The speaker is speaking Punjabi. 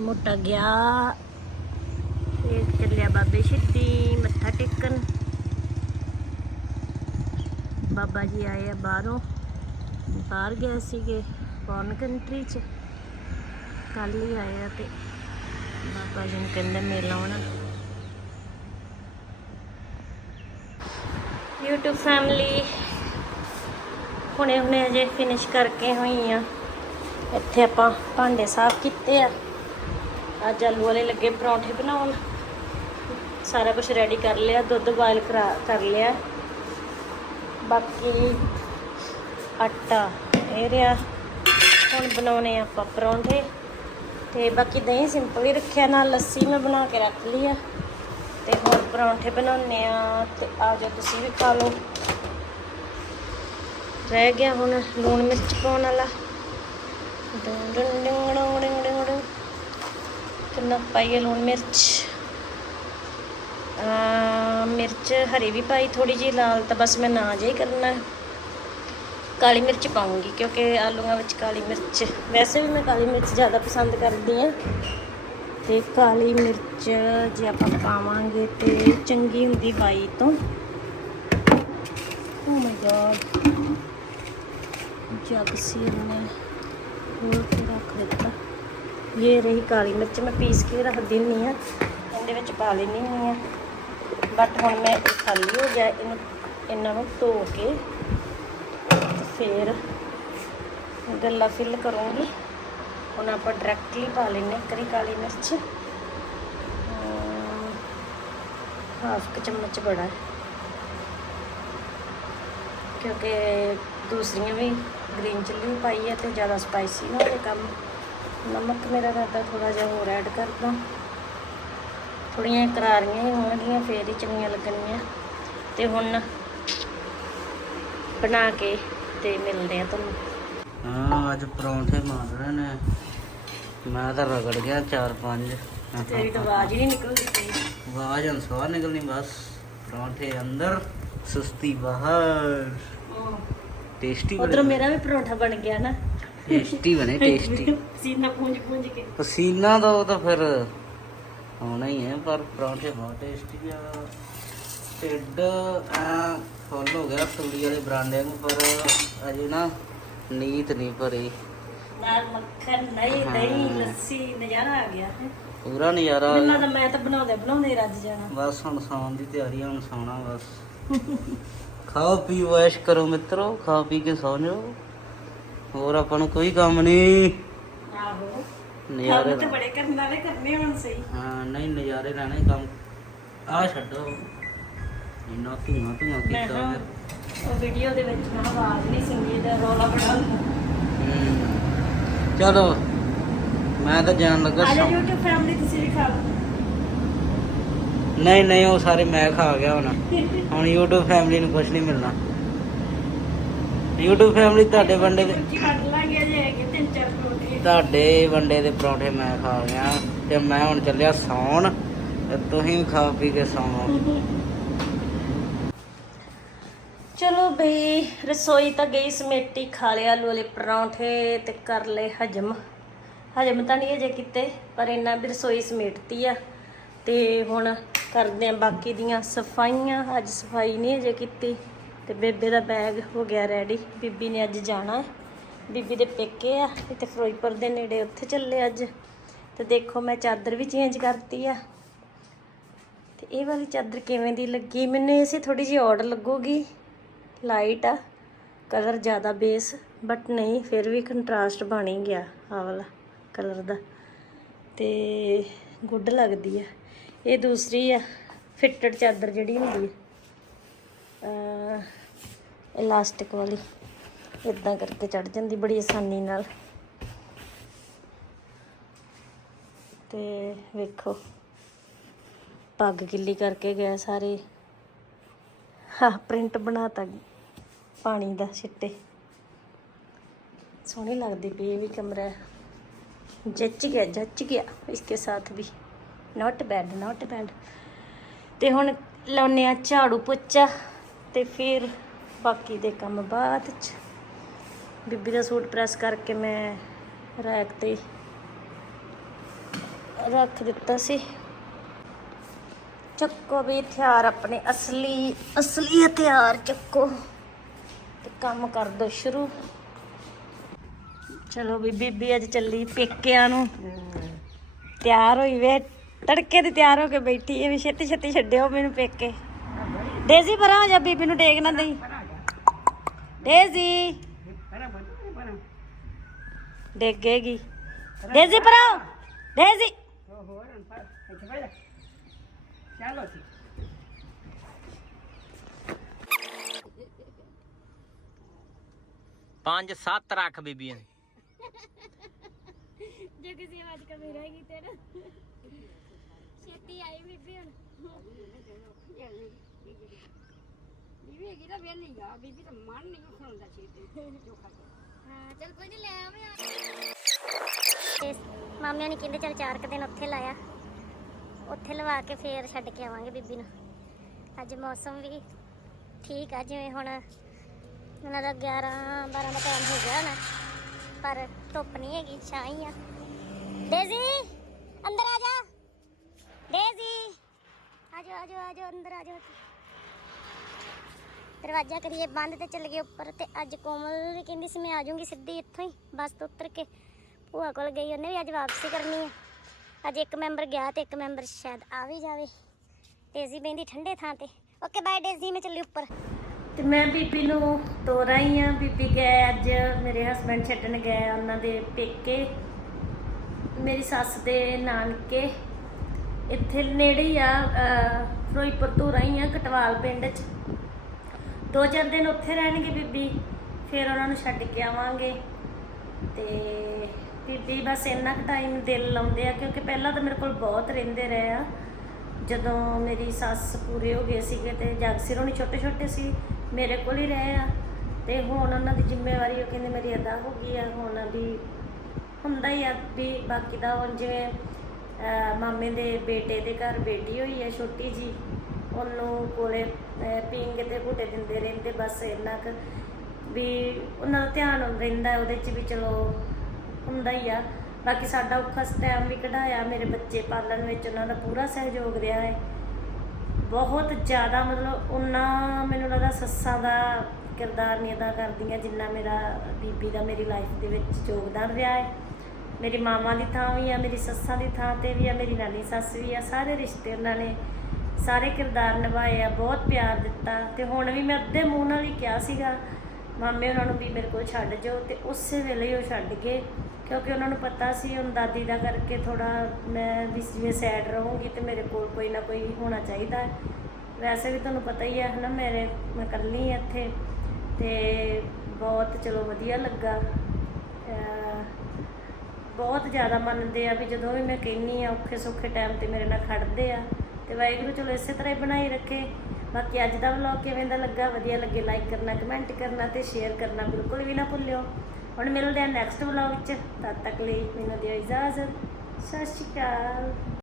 ਮੋਟਾ ਗਿਆ। ਇਹ ਚੱਲਿਆ ਬਾਬੇ ਸ਼ਿੱਦੀ ਮੱਥਾ ਟੇਕਣ। ਬਾਬਾ ਜੀ ਆਏ ਆ ਬਾਹਰੋਂ। ਬਾਹਰ ਗਏ ਸੀਗੇ ਫੋਰਨ ਕੰਟਰੀ ਚ। ਕੱਲ ਹੀ ਆਏ ਆ ਤੇ ਬਾਬਾ ਜੀ ਨੂੰ ਕਹਿੰਦੇ ਮਿਲ ਆਉਣਾ। YouTube ਫੈਮਿਲੀ ਹੁਣੇ ਹੁਣੇ ਅਜੇ ਫਿਨਿਸ਼ ਕਰਕੇ ਹੋਈ ਆ। ਇੱਥੇ ਆਪਾਂ ਭਾਂਡੇ ਸਾਫ਼ ਕੀਤੇ ਆ। ਅੱਜ ਆਲੂ ਵਾਲੇ ਲੱਗੇ ਪਰੌਂਠੇ ਬਣਾਉਣ। ਸਾਰਾ ਕੁਝ ਰੈਡੀ ਕਰ ਲਿਆ, ਦੁੱਧ ਬਾਇਲ ਕਰ ਲਿਆ। ਬਾਕੀ ਆਟਾ ਇਹ ਰਿਹਾ। ਹੁਣ ਬਣਾਉਣੇ ਆਪਾਂ ਪਰੌਂਠੇ। ਤੇ ਬਾਕੀ ਦਹੀਂ ਸਿੰਪਲ ਹੀ ਰੱਖਿਆ, ਨਾਲ ਲੱਸੀ ਮੈਂ ਬਣਾ ਕੇ ਰੱਖ ਲਈ ਆ। ਤੇ ਹੁਣ ਪਰੌਂਠੇ ਬਣਾਉਣੇ ਆ, ਤੇ ਆ ਜਾਓ ਤੁਸੀਂ ਵੀ ਖਾ ਲਓ। ਰਹਿ ਗਿਆ ਹੁਣ ਲੂਣ ਮਿਰਚ ਪਾਉਣ ਵਾਲਾ। ਡੁੰ ਡੁੰ ਡੁੰ ਡੁੰ ਡੁੰ ਪਾਈਏ? ਲੂਣ ਮਿਰਚ। ਆ ਮਿਰਚ ਹਰੀ ਵੀ ਪਾਈ ਥੋੜੀ ਜਿਹੀ ਲਾਲ ਤਾਂ ਬਸ ਮੈਂ ਨਾ ਜੇ ਕਰਨਾ ਕਾਲੀ ਮਿਰਚ ਪਾਉਂਗੀ ਕਿਉਂਕਿ ਆਲੂਆਂ ਵਿੱਚ ਕਾਲੀ ਮਿਰਚ। ਵੈਸੇ ਵੀ ਮੈਂ ਕਾਲੀ ਮਿਰਚ ਜ਼ਿਆਦਾ ਪਸੰਦ ਕਰਦੀ ਹਾਂ। ਤੇ ਕਾਲੀ ਮਿਰਚ ਜੇ ਆਪਾਂ ਪਾਵਾਂਗੇ ਤੇ ਚੰਗੀ ਹੁੰਦੀ ਬਾਈ ਤੋਂ। ਓ ਮਾਈ ਗॉड ਜਗ ਸਿਰ ਨੇ ਹੋਰ ਕੇ ਰੱਖ ਦਿੱਤਾ? ਇਹ ਰਹੀ ਕਾਲੀ ਮਿਰਚ। ਮੈਂ ਪੀਸ ਕੇ ਰੱਖ ਦਿੰਨੀ ਆ ਇਹਦੇ ਵਿੱਚ ਪਾ ਲੈਣੀ ਹੁੰਦੀ ਆ ਬਟ ਹੁਣ ਮੈਂ ਖਾਲੀ ਹੋ ਗਿਆ। ਇਹਨੂੰ ਇਹਨਾਂ ਨੂੰ ਧੋ ਕੇ ਤੇ ਫਿਰ ਗੱਲਾ ਫਿਲ ਕਰੂੰਗੀ। ਹੁਣ ਆਪਾਂ ਡਾਇਰੈਕਟਲੀ ਪਾ ਲੈਨੇ ਕਰੀ ਕਾਲੀ ਮਿਰਚ। ਹਾਫ ਕੁ ਚਮਚ ਬੜਾ ਕਿਉਂਕਿ ਦੂਸਰੀਆਂ ਵੀ ਗ੍ਰੀਨ ਚਿੱਲੀ ਵੀ ਪਾਈ ਹੈ ਤੇ ਜ਼ਿਆਦਾ ਸਪਾਈਸੀ ਨਾ ਹੋਵੇ ਕੰਮ। ਨਮਕ ਮੇਰਾ ਕਰਦਾ ਥੋੜਾ ਜਿਹਾ ਹੋਰ ਐਡ ਕਰਦਾ ਥੋੜੀਆਂ ਕਰਾਰੀਆਂ ਹੀ ਹੋਣਗੀਆਂ ਫੇਰ ਹੀ ਚੰਗੀਆਂ ਲੱਗਣਗੀਆਂ ਤੇ ਹੁਣ ਬਣਾ ਕੇ ਤੇ ਮਿਲਦੇ ਆ ਤੁਹਾਨੂੰ। ਹਾਂ ਅੱਜ ਪਰੌਂਠੇ ਮਾਰ ਰਹੇ ਨੇ। ਮੈਂ ਤਾਂ ਰਗੜ ਗਿਆ ਚਾਰ ਪੰਜ। ਤੇਰੀ ਤਾਂ ਆਵਾਜ਼ ਹੀ ਨਹੀਂ ਨਿਕਲਦੀ ਆਵਾਜ਼ ਅਨਸਵਾਰ ਨਿਕਲਣੀ ਬਸ। ਪਰੌਂਠੇ ਅੰਦਰ ਸੁਸਤੀ ਬਾਹਰ। ਟੇਸਟੀ ਉਧਰ ਮੇਰਾ ਵੀ ਪਰੌਂਠਾ ਬਣ ਗਿਆ ਨਾ। ਟੇਸਟੀ ਬਣੇ ਟੇਸਟੀ। ਸੀਨਾ ਪੂੰਝ ਪੂੰਝ ਕੇ। ਪਸੀਨਾ ਦਾ ਉਹ ਤਾਂ ਫਿਰ ਹੋਣਾ ਹੀ ਹੈ ਪਰ ਪਰੌਂਠੇ ਬਹੁਤ ਟੇਸਟੀ ਆ। ਢਿੱਡ ਆ ਫੁੱਲ ਹੋ ਗਿਆ ਤੂੜੀ ਵਾਲੇ ਬਰਾਂਡੇ ਨੂੰ ਪਰ ਅਜੇ ਨਾ ਨੀਤ ਨਹੀਂ ਭਰੀ। ਨਾਲ ਮੱਖਣ ਨਹੀਂ ਦਹੀਂ ਲੱਸੀ ਨਜ਼ਾਰਾ ਆ ਗਿਆ ਪੂਰਾ ਨਜ਼ਾਰਾ ਮੈਨੂੰ। ਲੱਗਦਾ ਮੈਂ ਤਾਂ ਬਣਾਉਂਦੇ ਬਣਾਉਂਦੇ ਰੱਜ ਜਾਣਾ। ਬਸ ਹੁਣ ਸੌਣ ਦੀ ਤਿਆਰੀ ਹੁਣ ਸੌਣਾ ਬਸ। ਖਾਓ ਪੀਓ ਐਸ਼ ਕਰੋ ਮਿੱਤਰੋ ਖਾ ਪੀ ਕੇ ਸੌ ਜਾਓ। ਹੋਰ ਆਪਾਂ ਨੂੰ ਕੋਈ ਕੰਮ ਨਹੀਂ। ਆਹੋ। ਨਜ਼ਾਰੇ ਕੰਮ ਤੇ ਬੜੇ ਕਰਨ ਵਾਲੇ ਕਰਨੇ ਹੁਣ ਸਹੀ। ਹਾਂ ਨਹੀਂ ਨਜ਼ਾਰੇ ਲੈਣੇ ਕੰਮ। ਆ ਛੱਡੋ। ਇੰਨਾ ਧੂਆਂ ਧੂਆਂ ਮੈਂ ਕੀਤਾ ਹਾਂ ਫਿਰ। ਉਹ ਵੀਡੀਓ ਦੇ ਵਿੱਚ ਨਾ ਆਵਾਜ਼ ਨਹੀਂ ਸੁਣੀ ਦਾ ਰੋਲਾ ਬੜਾ ਹੁੰਦਾ। ਚਲੋ ਮੈਂ ਤਾਂ ਜਾਣ ਲੱਗਾ ਆ ਜਾ YouTube ਫੈਮਿਲੀ ਤੁਸੀਂ ਵੀ ਖਾ ਲਓ। ਨਹੀਂ ਨਹੀਂ ਉਹ ਸਾਰੇ ਮੈਂ ਖਾ ਗਿਆ ਹੁਣ। ਹੁਣ YouTube ਫੈਮਿਲੀ ਨੂੰ ਕੁਝ ਨਹੀਂ ਮਿਲਣਾ। YouTube ਫੈਮਿਲੀ ਤੁਹਾਡੇ ਵੰਡੇ ਦੇ ਸਬਜ਼ੀ ਕੱਢ ਲਾਂਗੇ ਜੇ ਹੈਗੇ ਤਿੰਨ ਚਾਰ ਪਰੌਂਠੇ। ਤੁਹਾਡੇ ਵੰਡੇ ਦੇ ਪਰੌਂਠੇ ਮੈਂ ਖਾ ਗਿਆ ਤੇ ਮੈਂ ਹੁਣ ਚੱਲਿਆ ਸੌਣ ਤੇ ਤੁਸੀਂ ਖਾ ਪੀ ਕੇ ਸੌਵੋ ਚਲੋ ਬਈ ਰਸੋਈ ਤਾਂ ਗਈ ਸਮੇਟੀ ਖਾ ਲਿਆ ਆਲੂ ਵਾਲੇ ਪਰੌਂਠੇ ਤੇ ਕਰ ਲਏ ਹਜਮ। ਹਜਮ ਤਾਂ ਨਹੀਂ ਅਜੇ ਕੀਤੇ ਪਰ ਇੰਨਾ ਵੀ ਰਸੋਈ ਸਮੇਟਤੀ ਆ ਤੇ ਹੁਣ ਕਰਦੇ ਆ ਬਾਕੀ ਦੀਆਂ ਸਫਾਈਆਂ। ਅੱਜ ਸਫ਼ਾਈ ਨਹੀਂ ਅਜੇ ਕੀਤੀ। ਤੇ ਬੇਬੇ ਦਾ ਬੈਗ ਹੋ ਗਿਆ ਰੈਡੀ ਬੀਬੀ ਨੇ ਅੱਜ ਜਾਣਾ ਬੀਬੀ ਦੇ ਪੇਕੇ ਆ ਤੇ ਫਿਰੋਜ਼ਪੁਰ ਦੇ ਨੇੜੇ ਉੱਥੇ ਚੱਲੇ ਅੱਜ। ਤੇ ਦੇਖੋ, ਮੈਂ ਚਾਦਰ ਵੀ ਚੇਂਜ ਕਰਤੀ ਆ। ਤੇ ਇਹ ਵਾਲੀ ਚਾਦਰ ਕਿਵੇਂ ਦੀ ਲੱਗੀ? ਮੈਨੂੰ ਇਹ ਸੀ ਥੋੜੀ ਜਿਹੀ ਔਡ ਲੱਗੂਗੀ। ਲਾਈਟ ਆ ਕਲਰ ਜ਼ਿਆਦਾ ਬੇਸ ਬਟ ਨਹੀਂ, ਫਿਰ ਵੀ ਕੰਟਰਾਸਟ ਬਣ ਹੀ ਗਿਆ ਆ ਵਾਲਾ ਕਲਰ ਦਾ। ਤੇ ਗੁੱਡ ਲੱਗਦੀ ਆ। ਇਹ ਦੂਸਰੀ ਆ ਫਿੱਟਡ ਚਾਦਰ ਜਿਹੜੀ ਹੁੰਦੀ ਹੈ ਇਲਾਸਟਿਕ ਵਾਲੀ। ਇਦਾਂ ਕਰਕੇ ਚੜ ਜਾਂਦੀ ਬੜੀ ਆਸਾਨੀ ਨਾਲ। ਤੇ ਵੇਖੋ, ਪੱਗ ਗਿੱਲੀ ਕਰਕੇ ਗਏ ਸਾਰੇ। ਹਾਂ ਪ੍ਰਿੰਟ ਬਣਾਤਾ ਪਾਣੀ ਦਾ ਛਿੱਟੇ। ਸੋਹਣੀ ਲੱਗਦੀ ਪਈ ਇਹ ਵੀ ਕਮਰਾ। ਜੱਚ ਗਿਆ ਜੱਚ ਗਿਆ ਇਸਕੇ ਸਾਥ ਵੀ। ਨਾਟ ਬੈਡ ਨਾਟ ਬੈਡ ਤੇ ਹੁਣ ਲਾਉਨੇ ਆ ਝਾੜੂ ਪੋਚਾ ਤੇ ਫਿਰ ਬਾਕੀ ਦੇ ਕੰਮ ਬਾਅਦ ਚ। ਬੀਬੀ ਦਾ ਸੂਟ ਪ੍ਰੈਸ ਕਰਕੇ ਮੈਂ ਰੈਕ ਤੇ ਰੱਖ ਦਿੱਤਾ ਸੀ। ਚੱਕੋ ਵੀ ਹਥਿਆਰ ਆਪਣੇ ਅਸਲੀ ਅਸਲੀ ਹਥਿਆਰ ਚੱਕੋ ਤੇ ਕੰਮ ਕਰ ਦੋ ਸ਼ੁਰੂ। ਚਲੋ ਵੀ ਬੀਬੀ ਅੱਜ ਚੱਲੀ ਪੇਕਿਆਂ ਨੂੰ। ਤਿਆਰ ਹੋਈ ਵੇ, ਤੜਕੇ ਦੀ ਤਿਆਰ ਹੋ ਕੇ ਬੈਠੀ ਐ ਵੀ ਛੇਤੀ ਛੇਤੀ ਛੱਡਿਓ ਮੈਨੂੰ ਪੇਕੇ। ਡੇਜ਼ੀ ਪਰਾਂ ਹੋ ਜਾ ਬੀਬੀ ਨੂੰ ਟੇਕ ਨਾ ਦੇਈ। ਡੇਜ਼ੀ। ਡੇਗੇਗੀ। ਡੇਜ਼ੀ ਪਰਾਂ ਡੇਜ਼ੀ। ਪੰਜ ਸੱਤ ਰੱਖ ਬੀਬੀਆਂ ਜੇ ਕਿਸੇ ਆਵਾਜ਼ ਕਮੀ ਰਹੇਗੀ ਤੇ ਨਾ। ਛੇਤੀ ਆਈ ਬੀਬੀ ਹੁਣ। ਬੀਬੀ ਹੈਗੀ ਤਾਂ ਵੇਲੀ ਆ, ਬੀਬੀ ਤਾਂ ਮਨ ਨਹੀਂ ਖੁੰਦਾ ਛੇਤੀ। ਜੋ ਖਾ ਕੇ। ਹਾਂ, ਚਲ ਕੋਈ ਨਹੀਂ ਲੈ ਆਵੇਂ ਮਾਮਿਆਂ ਨੇ ਕਹਿੰਦੇ ਚਲ ਚਾਰ ਕੁ ਦਿਨ ਉੱਥੇ ਲਾਇਆ। ਉੱਥੇ ਲਵਾ ਕੇ ਫੇਰ ਛੱਡ ਕੇ ਆਵਾਂਗੇ ਬੀਬੀ ਨੂੰ। ਅੱਜ ਮੌਸਮ ਵੀ ਠੀਕ ਆ, ਜਿਵੇਂ ਹੁਣ ਉਹਨਾਂ ਦਾ 11 12 ਦਾ ਟਾਈਮ ਹੋ ਗਿਆ ਨਾ, ਪਰ ਧੁੱਪ ਨਹੀਂ ਹੈਗੀ, ਛਾਂ ਹੀ ਆ। ਡੇਜ਼ੀ, ਅੰਦਰ ਆ ਜਾ। ਡੇਜ਼ੀ, ਆ ਜਾ ਆ ਜਾ ਆ ਜਾ ਅੰਦਰ ਆ ਜਾ ਦਰਵਾਜ਼ਾ ਕਰੀਏ ਬੰਦ ਤੇ ਚੱਲ ਗਏ ਉੱਪਰ ਤੇ ਅੱਜ ਕੋਮਲ ਵੀ ਕਹਿੰਦੀ ਸੀ ਮੈਂ ਆ ਜਾਊਂਗੀ ਸਿੱਧੀ ਇੱਥੋਂ ਹੀ ਬੱਸ ਤੋਂ ਉਤਰ ਕੇ। ਭੂਆ ਕੋਲ ਗਈ ਉਹਨੇ ਵੀ ਅੱਜ ਵਾਪਸੀ ਕਰਨੀ ਹੈ। ਅੱਜ ਇੱਕ ਮੈਂਬਰ ਗਿਆ ਤੇ ਇੱਕ ਮੈਂਬਰ ਸ਼ਾਇਦ ਆ ਵੀ ਜਾਵੇ। ਡੇਜ਼ੀ ਬੈਂਦੀ ਠੰਡੇ ਥਾਂ ਤੇ। ਓਕੇ ਬਾਏ ਡੇਜ਼ੀ ਮੈਂ ਚੱਲੀ ਉੱਪਰ। ਤੇ ਮੈਂ ਬੀਬੀ ਨੂੰ ਤੋਰਾ ਹੀ ਆ। ਬੀਬੀ ਗਏ ਅੱਜ ਮੇਰੇ ਹਸਬੰਡ ਛੱਡਣ ਗਏ ਉਹਨਾਂ ਦੇ ਪੇਕੇ। ਮੇਰੀ ਸੱਸ ਦੇ ਨਾਨਕੇ। ਇੱਥੇ ਨੇੜੇ ਹੀ ਆ ਅਹ, ਫਿਰੋਜ਼ਪੁਰ ਤੋਂ ਰਹੀ ਆ ਕਟਵਾਲ ਪਿੰਡ 'ਚ। ਦੋ ਚਾਰ ਦਿਨ ਉੱਥੇ ਰਹਿਣਗੇ ਬੀਬੀ, ਫਿਰ ਉਹਨਾਂ ਨੂੰ ਛੱਡ ਕੇ ਆਵਾਂਗੇ। ਤੇ ਬੀਬੀ ਬਸ ਇੰਨਾ ਕੁ ਟਾਈਮ ਦਿਲ ਲਾਉਂਦੇ ਆ, ਕਿਉਂਕਿ ਪਹਿਲਾਂ ਤਾਂ ਮੇਰੇ ਕੋਲ ਬਹੁਤ ਰਹਿੰਦੇ ਰਹੇ ਆ। ਜਦੋਂ ਮੇਰੀ ਸੱਸ ਪੂਰੇ ਹੋ ਗਏ ਸੀਗੇ ਤੇ ਜਗਸਿਰ ਹੋਣੀ ਛੋਟੇ ਛੋਟੇ ਸੀ, ਮੇਰੇ ਕੋਲ ਹੀ ਰਹੇ ਆ। ਤੇ ਹੁਣ ਉਹਨਾਂ ਦੀ ਜ਼ਿੰਮੇਵਾਰੀ ਉਹ ਕਹਿੰਦੇ ਮੇਰੀ ਅਦਾ ਹੋ ਗਈ ਆ, ਹੁਣ ਵੀ ਹੁੰਦਾ ਹੀ ਆ ਵੀ ਬਾਕੀ ਦਾ ਹੁਣ ਜਿਵੇਂ ਮਾਮੇ ਦੇ ਬੇਟੇ ਦੇ ਘਰ ਬੇਟੀ ਹੋਈ ਹੈ ਛੋਟੀ ਜੀ ਉਹਨੂੰ ਕੋਲੇ, ਅਹ ਪੀਂਗ ਤੇ ਘੁੱਟੇ ਦਿੰਦੇ ਰਹਿੰਦੇ, ਬਸ ਇੰਨਾ ਕੁ ਵੀ ਉਹਨਾਂ ਦਾ ਧਿਆਨ ਰਹਿੰਦਾ ਉਹਦੇ ਚ ਵੀ ਚਲੋ ਹੁੰਦਾ ਹੀ ਆ। ਬਾਕੀ ਸਾਡਾ ਔਖਾ ਟਾਈਮ ਵੀ ਕਢਾਇਆ ਮੇਰੇ ਬੱਚੇ ਪਾਲਣ ਵਿੱਚ, ਉਹਨਾਂ ਦਾ ਪੂਰਾ ਸਹਿਯੋਗ ਰਿਹਾ ਹੈ। ਬਹੁਤ ਜ਼ਿਆਦਾ ਮਤਲਬ ਉਹਨਾਂ ਮੈਨੂੰ ਲੱਗਦਾ ਸੱਸਾਂ ਦਾ ਕਿਰਦਾਰ ਨਹੀਂ ਅਦਾ ਕਰਦੀਆਂ, ਜਿੰਨਾ ਮੇਰਾ ਬੀਬੀ ਦਾ ਮੇਰੀ ਲਾਈਫ ਦੇ ਵਿੱਚ ਯੋਗਦਾਨ ਰਿਹਾ ਹੈ। ਮੇਰੀ ਮਾਵਾਂ ਦੀ ਥਾਂ ਵੀ ਆ, ਮੇਰੀ ਸੱਸਾਂ ਦੀ ਥਾਂ ਤੇ ਵੀ ਆ, ਮੇਰੀ ਨਾਨੀ ਸੱਸ ਵੀ ਆ, ਸਾਰੇ ਰਿਸ਼ਤੇ ਉਹਨਾਂ ਨੇ ਸਾਰੇ ਕਿਰਦਾਰ ਨਿਭਾਏ ਆ, ਬਹੁਤ ਪਿਆਰ ਦਿੱਤਾ ਤੇ ਹੁਣ ਵੀ ਮੈਂ ਅੱਧੇ ਮੂੰਹ ਨਾਲ ਹੀ ਕਿਹਾ ਸੀਗਾ, ਮਾਮੇ, ਉਹਨਾਂ ਨੂੰ ਵੀ ਮੇਰੇ ਕੋਲ ਛੱਡ ਜਾਓ। ਤੇ ਉਸੇ ਵੇਲੇ ਹੀ ਉਹ ਛੱਡ ਗਏ, ਕਿਉਂਕਿ ਉਹਨਾਂ ਨੂੰ ਪਤਾ ਸੀ ਹੁਣ ਦਾਦੀ ਦਾ ਕਰਕੇ ਥੋੜਾ ਮੈਂ ਵੀ ਜਿਵੇਂ ਸੈਡ ਰਹੂੰਗੀ ਤੇ ਮੇਰੇ ਕੋਲ ਕੋਈ ਨਾ ਕੋਈ ਹੋਣਾ ਚਾਹੀਦਾ। ਵੈਸੇ ਵੀ ਤੁਹਾਨੂੰ ਪਤਾ ਹੀ ਹੈ ਹਨਾ, ਮੇਰੇ, ਮੈਂ ਇਕੱਲੀ ਹਾਂ ਇੱਥੇ ਤੇ ਬਹੁਤ, ਚਲੋ, ਵਧੀਆ ਲੱਗਾ। ਬਹੁਤ ਜ਼ਿਆਦਾ ਮੰਨਦੇ ਆ ਵੀ ਜਦੋਂ ਵੀ ਮੈਂ ਕਹਿੰਨੀ ਆ ਔਖੇ ਸੌਖੇ ਟਾਈਮ ਤੇ ਮੇਰੇ ਨਾਲ ਖੜਦੇ ਆ ਤੇ ਵਾਹਿਗੁਰੂ ਚਲੋ ਇਸੇ ਤਰ੍ਹਾਂ ਹੀ ਬਣਾਈ ਰੱਖੇ। ਬਾਕੀ ਅੱਜ ਦਾ ਵਲੌਗ ਕਿਵੇਂ ਦਾ ਲੱਗਾ, ਵਧੀਆ ਲੱਗੇ ਲਾਈਕ ਕਰਨਾ ਕਮੈਂਟ ਕਰਨਾ ਤੇ ਸ਼ੇਅਰ ਕਰਨਾ ਬਿਲਕੁਲ ਵੀ ਨਾ ਭੁੱਲਿਓ। ਹੁਣ ਮਿਲਦੇ ਆ ਨੈਕਸਟ ਵਲੌਗ ਵਿੱਚ ਤਦ ਤੱਕ ਲਈ ਮੈਨੂੰ ਦਿਓ ਇਜਾਜ਼ਤ। ਸਤਿ ਸ਼੍ਰੀ ਅਕਾਲ।